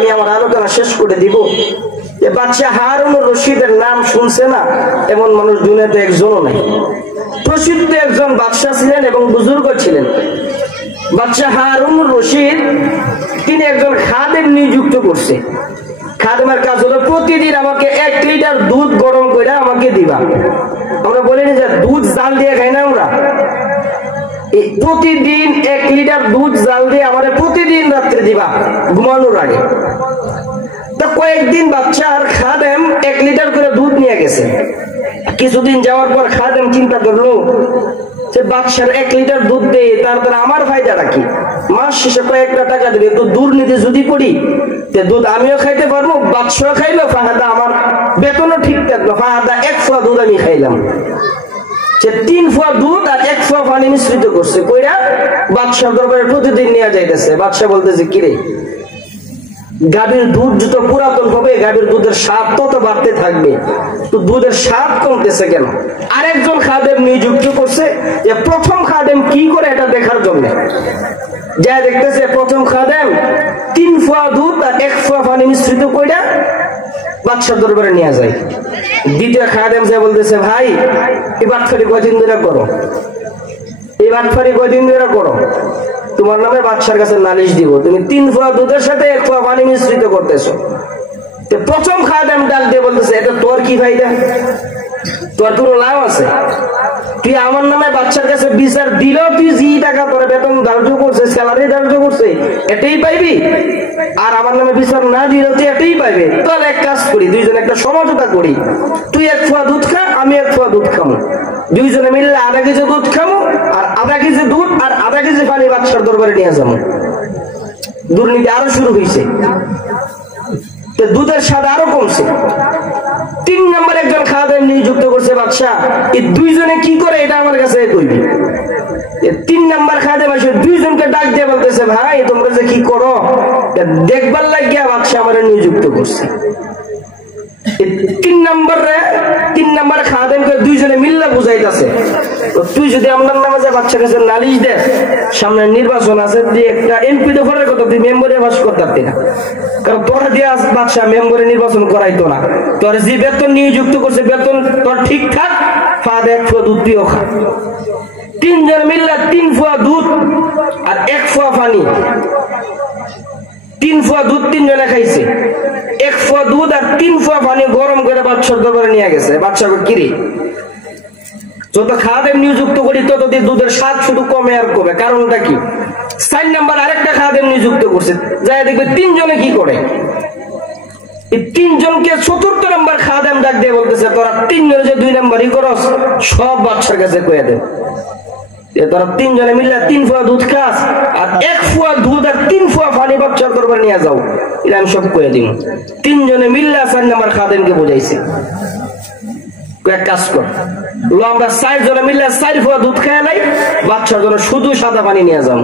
আমি আমার আলোচনা শেষ করে দিব। বাদশাহ হারুন রশিদের নাম শুনছে না এমন মানুষ দুনিয়াতে একজনও নাই। প্রসিদ্ধ একজন বাদশাহ ছিলেন এবং বুজুর্গ ছিলেন। বাদশাহ হারুন রশিদ তিনি একজন খাদেম নিযুক্ত করছে। খাদেমের কাজ হলো প্রতিদিন আমাকে 1 লিটার দুধ গরম করে আমাকে দিবা। আমরা বলিনি যে দুধ জাল দিয়ে খাই না আমরা, প্রতিদিন 1 লিটার দুধ জাল দিয়ে আমাদের প্রতিদিন রাত্রে দিবা ঘুমানোর আগে। তো কয়েকদিন বাচ্চা আর খাদেম 1 লিটার করে দুধ নিয়ে গেছে। কিছুদিন যাওয়ার পর খাদেম চিন্তা করলো যে বাচ্চার 1 লিটার দুধ দেয় তার দ্বারা আমার ফায়দাটা কি, মাস শেষে কয়েকটা টাকা দেবে, তো দুর্নীতি যদি করি দুধ আমিও খাইতে পারবো, বাচ্চাও খাইলো, ফাহাদা আমার বেতনও ঠিক থাকলো, ফাহাদা 1 ফুয়া দুধ আমি খাইলাম। সে 3 ফুয়া দুধ আর 1 ফুয়া পানি মিশ্রিত করছে, কইরা বাদশাহ দরবারে প্রতিদিন নিয়ে যাইতেছে। বাদশাহ বলতেছে কিরে, গাভীর দুধ যত পুরাতন হবে গাভীর দুধের স্বাদ তত বাড়তে থাকবে, তো দুধের স্বাদ কমতেছে কেন? আরেকজন খাদেম নিযুক্ত করছে যে প্রথম খাদেম কি করে এটা দেখার জন্য। যা দেখতেছে প্রথম খাদেম 3 ফুয়া দুধ আর 1 ফুয়া পানি মিশ্রিত কইরা বাদশাহ দরবারে নিয়ে যায়। দ্বিতীয় খাদেম যে বলতেছে ভাই এই বাটফারি কয়দিন ধরে করো, এই বাটফারি কয়দিন ধরে করো, তোমার নামে বাদশার কাছে নালিশ দিব, তুমি 3 ফুয়া দুধের সাথে 1 ফুয়া পানি মিশ্রিত করতেছো। প্রথম খাদেম ডাক দিয়ে বলতেছে এটা তোর কি ফায়দা, তোর কোনো লাভ আছে? তুই আমার নামে বাচ্চার কাছে বিচার দিলেও তুই যে টাকা তোর বেতন ধার্য করছে, স্যালারি ধার্য করছে এটাই পাইবি, আর আমার নামে বিচার না দিলেও তুই এটাই পাইবে। তাহলে এক কাজ করি, দুইজন একটা সমঝোতা করি, তুই 1 ফুয়া দুধ খা, আমি 1 ফুয়া দুধ খাবো, দুইজনে মিললে আধা কেজি দুধ খাবো, আর আধা কেজি দুধ আর আধা কেজি পানি বাদশার দরবারে নিয়ে যাবো। দুর্নীতি আরো শুরু হয়েছে, দুধের স্বাদ আরো কমছে। 3 নম্বর একজন খাদেম নিযুক্ত করছে বাদশাহ, এই দুইজনে কি করে এটা আমার কাছে কইবি। 3 নম্বর খাদেম এসে দুইজনকে ডাক দিয়ে বলতেছে ভাই তোমরা যে কি করো দেখবার লাগিয়া বাদশাহ আমার নিযুক্ত করছে। 3 নম্বর খাদেমকে দুইজনে মিল্লা বুঝাইতেছে, তুই যদি আমার নামে যে বাচ্চার কাছে নালিশ দে, সামনে নির্বাচন আছে, তুই একটা এমপি দফারের কথা তুই মেম্বারে বাস করতে পারতি না, কারণ তোরা দিয়ে বাদশাহ মেম্বারে নির্বাচন করাইতো না। তোর যে বেতন নিযুক্ত করছে বেতন তোর ঠিকঠাক, ফাদে 1 ফুয়া দুধ দিও খা। 3 জন মিল্লা 3 ফুয়া দুধ আর 1 ফুয়া পানি, 3 ফুয়া দুধ 3 জনে খাইছে, 1 ফুয়া দুধ আর 3 ফুয়া পানি গরম করে বাদশার দরবারে নিয়ে গেছে। বাদশাহ কিরে যত খাদেম নিযুক্ত করি তত দুধের স্বাদ শুধু কমে আর কমে, কারণটা কি? 4 নম্বর আরেকটা খাদেম নিযুক্ত করছে, যাই দেখবে 3 জনে কি করে। এই 3 জনকে 4র্থ নম্বর খাদেম ডাক দিয়ে বলতেছে তোরা 3 জনে যে 2 নম্বরই করস সব বাদশার কাছে কইয়া দে। তোরা 3 জনে মিলে 3 ফুয়া দুধ খাস, আর 1 ফুয়া দুধ আর 3 ফুয়া পানি বাদশার দরবারে নিয়ে যাও, এটা আমি সব কইয়া দিব। 3 জনে মিলে 4 নম্বর খাদেমকে বুঝাইছে এক কাজ কর, আমরা 4 জনে মিলে 4 ফুয়া দুধ খায় নাই, বাদশার জন্য শুধু সাদা পানি নিয়ে যাও।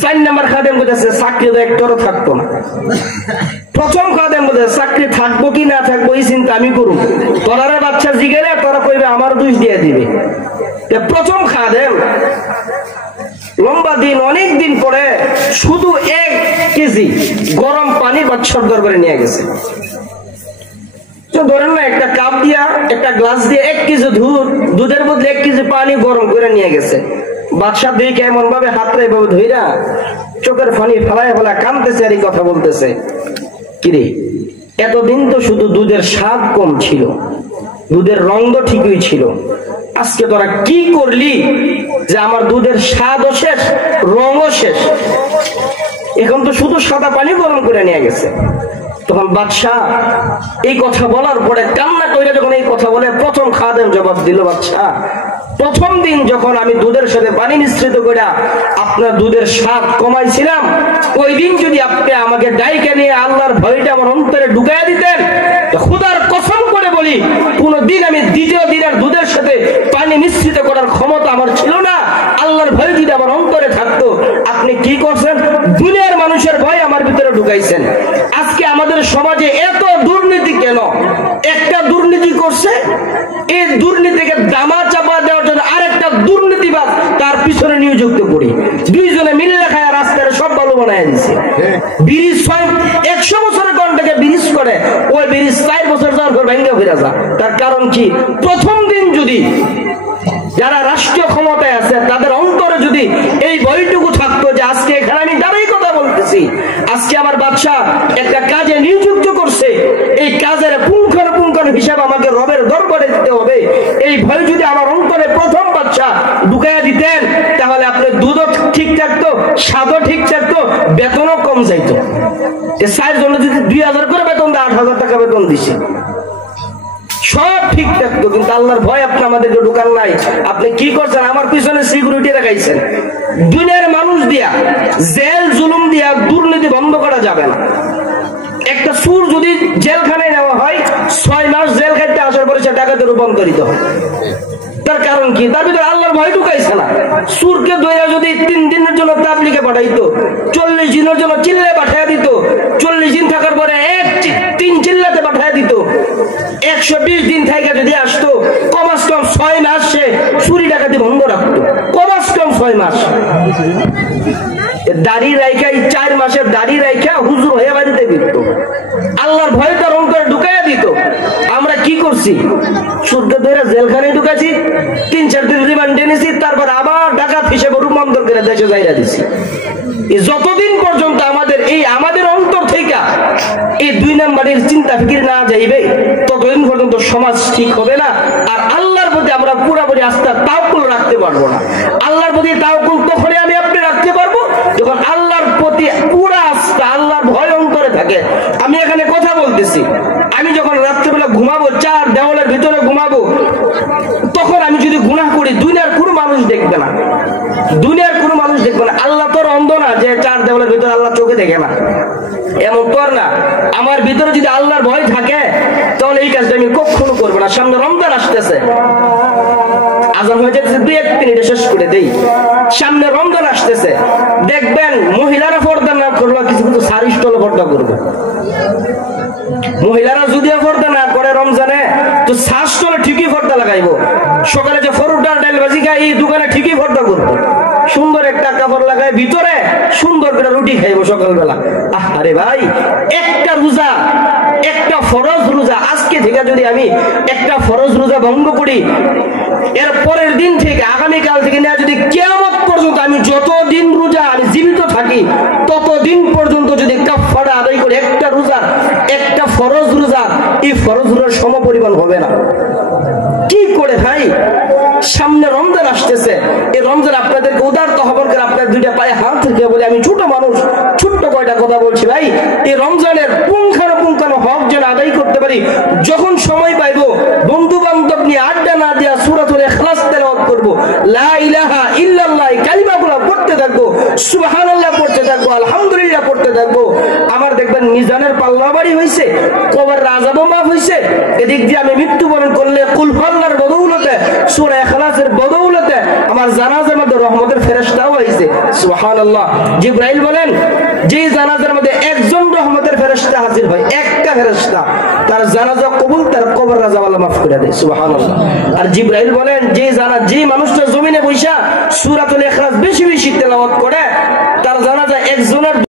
4 নম্বর খাদেম বলতেছে চাকরি তো একটারও থাকতো না। প্রথম খাদেম বলতেছে চাকরি থাকবো কি না থাকবো এই চিন্তা আমি করুন, তোরা বাচ্চা জিগেলে তোরা কইবে আমার দোষ দিয়ে দিবে। প্রথম খাদেম লম্বা দিন অনেক দিন পরে শুধু 1 কেজি গরম পানি বাদশার দরবারে নিয়ে গেছে। ধরেন না একটা কাপ দিয়া একটা গ্লাস দিয়ে 1 কেজি দুধের বদলে 1 কেজি পানি গরম করে নিয়ে গেছে। বাদশাহ দেখে এমন ভাবে হাতটা এভাবে ধইরা চোখের পানি ফেলায় ফেলা কাঁদতেছে আর এই কথা বলতেছে, কিরে এতদিন তো শুধু দুধের স্বাদ কম ছিল, দুধের রং তো ঠিকই ছিল, আজকে তোরা কি করলি যে আমার দুধের স্বাদও শেষ রঙও শেষ, এখন তো শুধু সাদা পানি গরম করে নিয়ে গেছে। তখন বাদশাহ এই কথা বলার পরে কান্না করে যখন এই কথা বলে প্রথম খাদেম জবাব দিল, বাদশাহ প্রথম দিন যখন আমি দুধের সাথে পানি মিশ্রিত করে আপনার দুধের স্বাদ কমাইছিলাম, ওই দিন যদি আপনি আমাকে ডাইকে নিয়ে আল্লাহর ভয়টা আমার অন্তরে ঢুকাইয়া দিতেন, খোদার কসম করে বলি কোনদিন আমি দ্বিতীয় দিনের দুধের সাথে পানি মিশ্রিত করার ক্ষমতা আমার ছিল না। আল্লাহর ভয় যদি আমার অন্তরে থাকতো, আপনি কি করছেন? দুনিয়ার মানুষের ভয় আমার ভিতরে ঢুকাইছেন। আজকে আমাদের সমাজে এত দুর্নীতি কেন? একটা দুর্নীতি করছে, এই দুর্নীতিকে দামা চাপা দেওয়ার জন্য আরেকটা দুর্নীতিবাদ তার পিছনে নিযুক্ত করি, 2 জনে মিলে খায় রাস্তায় সব ভালো বানায় দিচ্ছে। বিড়ি 1 কি প্রথম দিন যদি যারা রাষ্ট্রীয় ক্ষমতায় আছে তাদের অন্তরে যদি এই ভয়টুকু থাকতো যে আজকে এখানে আমি দাঁড়িয়ে কথা বলতেছি, আজকে আমার বাদশা একটা কাজে নিযুক্ত করছে, এই কাজের পুঙ্খানুপুঙ্খানু হিসাব আমাকে রবের দরবারে দিতে হবে, এই ভয় যদি আমার অন্তরে প্রথম বাদশা ঢুকাইয়া দিতেন, তাহলে আপনার দুধও ঠিক থাকতো, স্বাদও ঠিক থাকতো, বেতনও কম যাইতো। স্যার জন্য যদি 2000 করে বেতন দেয়, 8000 টাকা বেতন দিছে, সব ঠিক থাকতো। কিন্তু আল্লাহর ভয় আপনি আমাদেরকে ঢুকান নাই। আপনি কি করছেন? আমার পিছনে সিকিউরিটি রাখাইছেন। দুনিয়ার মানুষ দিয়া জেল জুলুম দিয়া দুর্নীতি বন্ধ করা যাবে না। একটা সুর যদি জেলখানায় নেওয়া হয়, 6 মাস জেল খাইতে আসার পরে সে টাকাতে রূপান্তরিত হয়। তার কারণ কি? তার ভিতরে আল্লাহর ভয় ঢুকাইছে না। সুরকে দইয়া যদি 3 দিনের জন্য তাবলিগে পাঠাইতো, 40 দিনের জন্য চিল্লায় পাঠাইয়া দিত, 40 দিন থাকার পরে 3 চিল্লাতে পাঠাইয়া দিত, 120 দিন থেকে যদি আসতো, কমাস কম 6 মাস সে চুরি ডাকাতি বন্ধ রাখতো, কমাস কম 6 মাস। দাড়ি রাইখা 4 মাসের দাড়ি রাইখা হুজুর হয়ে বাড়িতে দিত, আল্লাহর ভয় তার অন্তরে ঢুকাইয়া দিত। আমরা কি করছি? সুরকে ধরে জেলখানায় ঢুকাইছি, 3-4 দিন রিমান্ডে নিয়েছি, তারপর আবার ডাকাত হিসেবে রূপান্তর করে দেশে যাইরা দিছি। যতদিন পর্যন্ত আমাদের অন্তর থেকে এই 2 নাম্বারের চিন্তা ফিকির না যাইবে, ততদিন পর্যন্ত সমাজ ঠিক হবে না। আর আল্লাহর প্রতি আমরা পুরোপুরি আস্থা তাওকুল রাখতে পারবো না। আল্লাহর প্রতি তাওকুল তখনই আমি আপনি রাখতে পারবো যখন আল্লাহর প্রতি পুরো আস্থা, আল্লাহর ভয় অন্তরে থাকে। আমি এখানে কথা বলতেছি, আমি যখন রাত্রেবেলা ঘুমাবো, 4 দেওয়ালের ভিতরে ঘুমাবো, তখন আমি যদি গুনাহ করি, দুনিয়ার কোনো মানুষ দেখবে না, দুনিয়ার কোনো মানুষ দেখবে না। আল্লাহ তোর অন্ধ না যে 4 দেওয়ালের ভিতরে আল্লাহ চোখে দেখে না, এমন তোর না। আমার ভিতরে যদি আল্লাহর ভয় থাকে, তাহলে এই কাজটা আমি কখনো করবো না। সামনে রমজান আসতেছে, আজান হয়ে যাচ্ছে, 2-1 মিনিটে শেষ করে দেই। সামনে রমজান আসতেছে, দেখবেন মহিলারা পর্দা না করলো, কিছু কিছু সারি স্টল পর্দা করবে। মহিলারা যদিও পর্দা না করে রমজানে, তো সার স্টলে ঠিকই পর্দা লাগাইবো। সকালে যে ফরুট ডাল ডাল ভাজি খাই, এই দোকানে ঠিকই পর্দা করবো, সুন্দর একটা কাপড় লাগাই, ভিতরে সুন্দর করে রুটি খাইবো সকালবেলা। আরে ভাই, একটা রোজা, একটা ফরজ রোজা, আজকে থেকে যদি আমি একটা ফরজ রোজা ভঙ্গ করি, এর পরের দিন থেকে, আগামীকাল থেকে নেওয়া যদি কিয়ামত পর্যন্ত আমি যতদিন রোজা আমি জীবিত থাকি, ততদিন পর্যন্ত যদি কাফারা আদায় করি, একটা রোজা, একটা ফরজ রোজা, এই ফরজ রোজার সমপরিমাণ হবে না। কি করে ভাই? সামনে রমজান আসতেছে, এই রমজান আপনাদেরকে উদারত হবার করে আপনার 2টা পায়ে হাত থেকে বলে, আমি ছোট মানুষ, ছোট্ট কয়টা কথা বলছি ভাই। এই রমজানের পুঙ্খানুপুঙ্খানু হক যেন আদায় করতে পারি। যখন সময় পাইবো, বন্ধু বান্ধব নিয়ে আড্ডা না দিয়া সূরাতুল ইখলাস তেলাওয়াত করব, লা ইলাহা ইল্লাল্লাহ কালিমাগুলো পড়তে থাকবো, সুবহানাল্লাহ পড়তে থাকবো, আলহামদুলিল্লাহ পড়তে থাকবো। আমার দেখবেন মিজানের পাল্লা বাড়ি হয়েছে, কবরের আযাবও মাফ হয়েছে। এদিক দিয়ে আমি মৃত্যুবরণ করলে কুল হুয়াল্লাহর বদৌলতে, সূরা ইখলাসের বদৌলতে আমার জানাজার মধ্যে রহমতের ফেরেশতাও হয়েছে। সুবহানাল্লাহ। জিবরাইল বলেন, যে জানাজার মধ্যে একজন রহমতের ফেরেশতা হাজির হয়, একটা ফেরেশতা, তার জানাজা কবুল, তার কবরের আযাব আল্লাহ মাফ করে দেয়। সুবহানাল্লাহ। আর জিবরাইল বলেন, যে মানুষটা জমিনে বসা সূরাতুল ইখলাস বেশি বেশি তেলাওয়াত করে, তার জানাজা একজনের